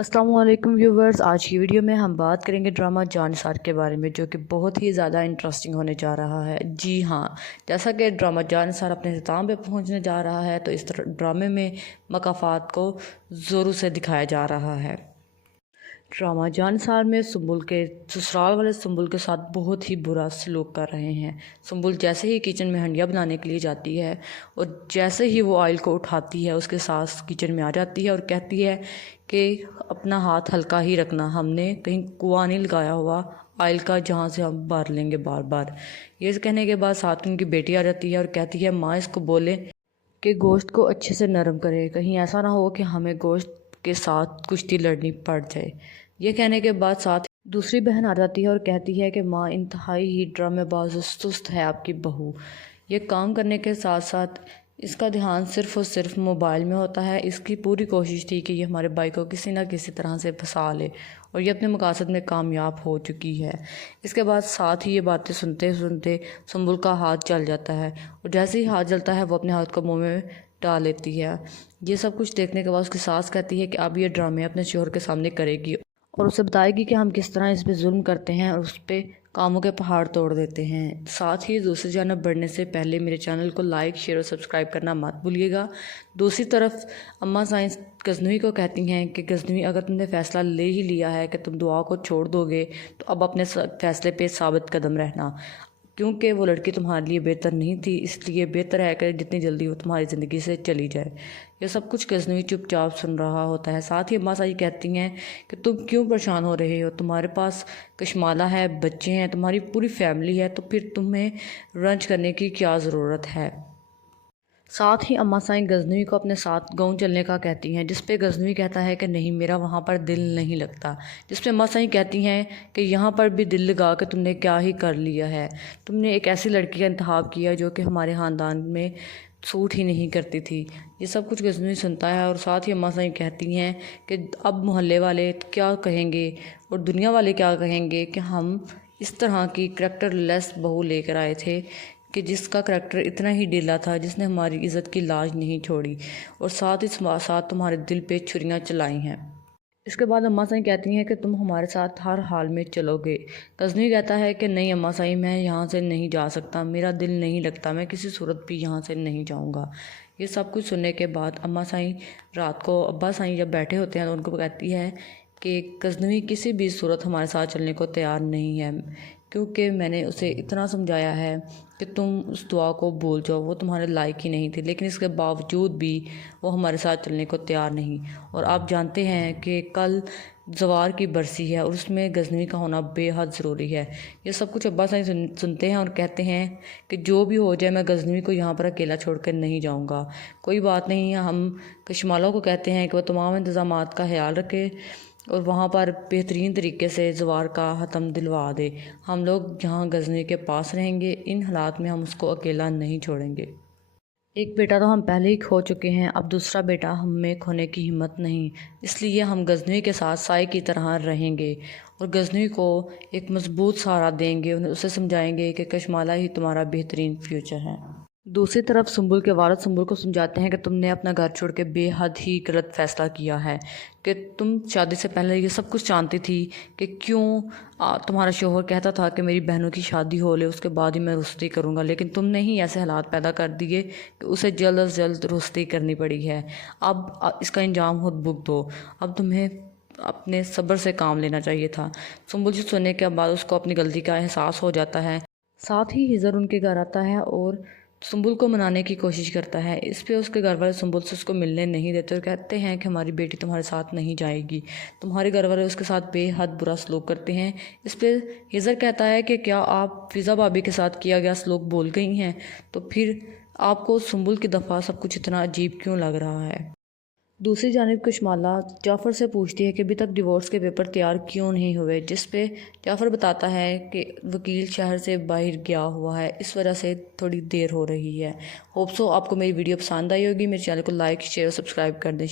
अस्सलाम वालेकुम व्यूवर्स। आज की वीडियो में हम बात करेंगे ड्रामा जानिसार के बारे में, जो कि बहुत ही ज़्यादा इंटरेस्टिंग होने जा रहा है। जी हाँ, जैसा कि ड्रामा जानिसार अपने अख्ताम पे पहुंचने जा रहा है, तो इस ड्रामे में मकाफात को ज़ोरों से दिखाया जा रहा है। ड्रामा जानिसार में सुंबुल के ससुराल वाले सुंबुल के साथ बहुत ही बुरा सलूक कर रहे हैं। सुंबुल जैसे ही किचन में हंडिया बनाने के लिए जाती है और जैसे ही वो ऑयल को उठाती है, उसके सास किचन में आ जाती है और कहती है कि अपना हाथ हल्का ही रखना, हमने कहीं कुआं नहीं लगाया हुआ ऑयल का जहाँ से हम भर लेंगे बार बार। ये कहने के बाद साथ उनकी बेटी आ जाती है और कहती है माँ इसको बोले कि गोश्त को अच्छे से नरम करे, कहीं ऐसा ना हो कि हमें गोश्त के साथ कुश्ती लड़नी पड़ जाए। ये कहने के बाद साथ दूसरी बहन आ जाती है और कहती है कि माँ इंतहाई ही ड्रामेबाज और सुस्त है आपकी बहू। ये काम करने के साथ साथ इसका ध्यान सिर्फ़ और सिर्फ मोबाइल में होता है। इसकी पूरी कोशिश थी कि ये हमारे भाई को किसी ना किसी तरह से फंसा ले, और ये अपने मकसद में कामयाब हो चुकी है। इसके बाद साथ ही ये बातें सुनते सुनते सुंबुल का हाथ जल जाता है, और जैसे ही हाथ जलता है वो अपने हाथ को मुंह में डाल लेती है। ये सब कुछ देखने के बाद उसकी सास कहती है कि अब ये ड्रामे अपने शोहर के सामने करेगी और उसे बताएगी कि हम किस तरह इस पे जुल्म करते हैं और उस पर कामों के पहाड़ तोड़ देते हैं। साथ ही दूसरी जानब बढ़ने से पहले मेरे चैनल को लाइक शेयर और सब्सक्राइब करना मत भूलिएगा। दूसरी तरफ अम्मा साइंस गजनवी को कहती हैं कि गजनवी, अगर तुमने फ़ैसला ले ही लिया है कि तुम दुआ को छोड़ दोगे, तो अब अपने फ़ैसले पे साबित कदम रहना, क्योंकि वो लड़की तुम्हारे लिए बेहतर नहीं थी। इसलिए बेहतर है कि जितनी जल्दी वो तुम्हारी ज़िंदगी से चली जाए। ये सब कुछ गजनवी चुपचाप सुन रहा होता है। साथ ही अम्मा साई कहती हैं कि तुम क्यों परेशान हो रहे हो, तुम्हारे पास कशमाला है, बच्चे हैं, तुम्हारी पूरी फैमिली है, तो फिर तुम्हें रंज करने की क्या ज़रूरत है। साथ ही अम्मा साईं गजनवी को अपने साथ गाँव चलने का कहती हैं, जिस पे गजनवी कहता है कि नहीं, मेरा वहाँ पर दिल नहीं लगता। जिस पे अम्मा साईं कहती हैं कि यहाँ पर भी दिल लगा के तुमने क्या ही कर लिया है, तुमने एक ऐसी लड़की का इंतखाब किया जो कि हमारे ख़ानदान में सूट ही नहीं करती थी। ये सब कुछ गजनवी सुनता है, और साथ ही अम्मा साईं कहती हैं कि अब मोहल्ले वाले क्या कहेंगे और दुनिया वाले क्या कहेंगे कि हम इस तरह की करैक्टर लेस बहू लेकर आए थे, कि जिसका करैक्टर इतना ही ढीला था, जिसने हमारी इज़्ज़त की लाज नहीं छोड़ी और साथ ही साथ तुम्हारे दिल पे छुरियाँ चलाई हैं। इसके बाद अम्मा साईं कहती हैं कि तुम हमारे साथ हर हाल में चलोगे। गजनवी कहता है कि नहीं अम्मा साईं, मैं यहाँ से नहीं जा सकता, मेरा दिल नहीं लगता, मैं किसी सूरत भी यहाँ से नहीं जाऊँगा। ये सब कुछ सुनने के बाद अम्मा साईं रात को अब्बा साईं जब बैठे होते हैं तो उनको कहती है कि गजनवी किसी भी सूरत हमारे साथ चलने को तैयार नहीं है, क्योंकि मैंने उसे इतना समझाया है कि तुम उस दुआ को भूल जाओ, वो तुम्हारे लायक ही नहीं थी, लेकिन इसके बावजूद भी वो हमारे साथ चलने को तैयार नहीं। और आप जानते हैं कि कल जवार की बरसी है और उसमें गजनवी का होना बेहद ज़रूरी है। ये सब कुछ अब्बा साईं सुनते हैं और कहते हैं कि जो भी हो जाए, मैं गजनवी को यहाँ पर अकेला छोड़कर नहीं जाऊँगा। कोई बात नहीं, हम कशमालों को कहते हैं कि वह तमाम इंतज़ामात का ख्याल रखे और वहाँ पर बेहतरीन तरीके से जवार का ख़त्म दिलवा दे। हम लोग यहाँ गजनी के पास रहेंगे, इन हालात में हम उसको अकेला नहीं छोड़ेंगे। एक बेटा तो हम पहले ही खो चुके हैं, अब दूसरा बेटा हम में खोने की हिम्मत नहीं, इसलिए हम गजनी के साथ साए की तरह रहेंगे और गजनी को एक मजबूत सहारा देंगे, उसे समझाएंगे कि कशमाला ही तुम्हारा बेहतरीन फ्यूचर है। दूसरी तरफ सुंबुल के वालिद सुंबुल को समझाते हैं कि तुमने अपना घर छोड़ के बेहद ही गलत फ़ैसला किया है, कि तुम शादी से पहले ये सब कुछ जानती थी कि क्यों तुम्हारा शोहर कहता था कि मेरी बहनों की शादी हो ले, उसके बाद ही मैं रुश्ती करूँगा, लेकिन तुमने ही ऐसे हालात पैदा कर दिए कि उसे जल्द अज जल्द रुश्ती करनी पड़ी है। अब इसका इंजाम खुद भुगतो, अब तुम्हें अपने सब्र से काम लेना चाहिए था। सुंबुल से सुनने के बाद उसको अपनी गलती का एहसास हो जाता है। साथ ही हिजर उनके घर आता है और सुंबुल को मनाने की कोशिश करता है। इस पे उसके घर वाले सुंबुल से उसको मिलने नहीं देते और कहते हैं कि हमारी बेटी तुम्हारे साथ नहीं जाएगी। तुम्हारे घर वाले उसके साथ बेहद बुरा सलूक करते हैं। इस पे हिजर कहता है कि क्या आप फिज़ा भाभी के साथ किया गया सलूक भूल गई हैं, तो फिर आपको सुंबुल की दफ़ा सब कुछ इतना अजीब क्यों लग रहा है। दूसरी जानिब कशमाला जाफ़र से पूछती है कि अभी तक डिवोर्स के पेपर तैयार क्यों नहीं हुए, जिस पे जाफ़र बताता है कि वकील शहर से बाहर गया हुआ है, इस वजह से थोड़ी देर हो रही है। होप सो आपको मेरी वीडियो पसंद आई होगी। मेरे चैनल को लाइक शेयर और सब्सक्राइब कर दें।